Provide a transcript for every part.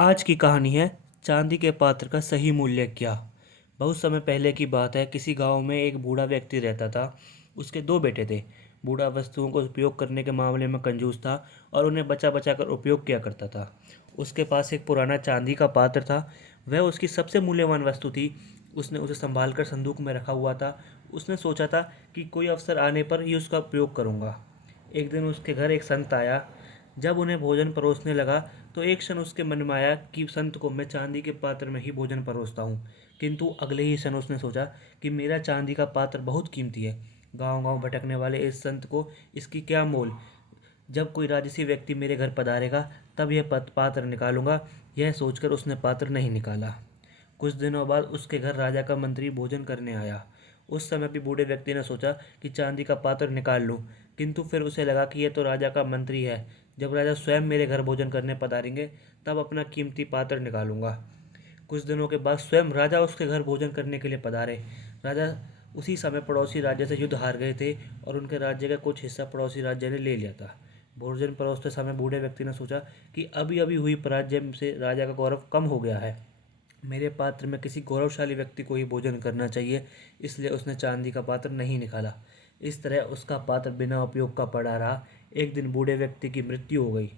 आज की कहानी है चांदी के पात्र का सही मूल्य क्या। बहुत समय पहले की बात है। किसी गांव में एक बूढ़ा व्यक्ति रहता था। उसके दो बेटे थे। बूढ़ा वस्तुओं को उपयोग करने के मामले में कंजूस था और उन्हें बचा बचा कर उपयोग किया करता था। उसके पास एक पुराना चांदी का पात्र था। वह उसकी सबसे मूल्यवान वस्तु थी। उसने उसे संभाल कर संदूक में रखा हुआ था। उसने सोचा था कि कोई अवसर आने पर ही उसका उपयोग करूँगा। एक दिन उसके घर एक संत आया। जब उन्हें भोजन परोसने लगा तो एक क्षण उसके मन में आया कि संत को मैं चांदी के पात्र में ही भोजन परोसता हूँ। किंतु अगले ही क्षण उसने सोचा कि मेरा चांदी का पात्र बहुत कीमती है। गांव गांव भटकने वाले इस संत को इसकी क्या मोल। जब कोई राजसी व्यक्ति मेरे घर पधारेगा तब यह पात्र निकालूंगा। यह सोचकर उसने पात्र नहीं निकाला। कुछ दिनों बाद उसके घर राजा का मंत्री भोजन करने आया। उस समय भी बूढ़े व्यक्ति ने सोचा कि चांदी का पात्र निकाल लूं, किंतु फिर उसे लगा कि यह तो राजा का मंत्री है। जब राजा स्वयं मेरे घर भोजन करने पधारेंगे तब अपना कीमती पात्र निकालूंगा। कुछ दिनों के बाद स्वयं राजा उसके घर भोजन करने के लिए पधारे। राजा उसी समय पड़ोसी राज्य से युद्ध हार गए थे और उनके राज्य का कुछ हिस्सा पड़ोसी राज्य ने ले लिया था। भोजन परोसते समय बूढ़े व्यक्ति ने सोचा कि अभी अभी हुई पराजय से राजा का गौरव कम हो गया है। मेरे पात्र में किसी गौरवशाली व्यक्ति को ही भोजन करना चाहिए। इसलिए उसने चांदी का पात्र नहीं निकाला। इस तरह उसका पात्र बिना उपयोग का पड़ा रहा। एक दिन बूढ़े व्यक्ति की मृत्यु हो गई।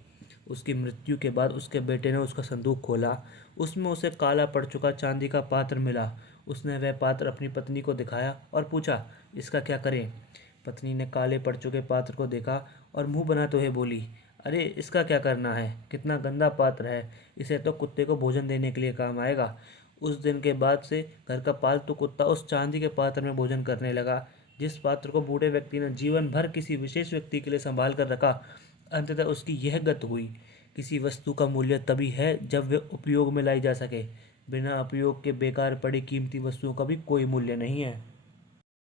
उसकी मृत्यु के बाद उसके बेटे ने उसका संदूक खोला। उसमें उसे काला पड़ चुका चांदी का पात्र मिला। उसने वह पात्र अपनी पत्नी को दिखाया और पूछा, इसका क्या करें। पत्नी ने काले पड़ चुके पात्र को देखा और मुंह बनाते हुए बोली, अरे इसका क्या करना है, कितना गंदा पात्र है। इसे तो कुत्ते को भोजन देने के लिए काम आएगा। उस दिन के बाद से घर का पालतू कुत्ता उस चांदी के पात्र में भोजन करने लगा। जिस पात्र को बूढ़े व्यक्ति ने जीवन भर किसी विशेष व्यक्ति के लिए संभाल कर रखा, अंततः उसकी यह गत हुई। किसी वस्तु का मूल्य तभी है जब वह उपयोग में लाई जा सके। बिना उपयोग के बेकार पड़ी कीमती वस्तुओं का भी कोई मूल्य नहीं है।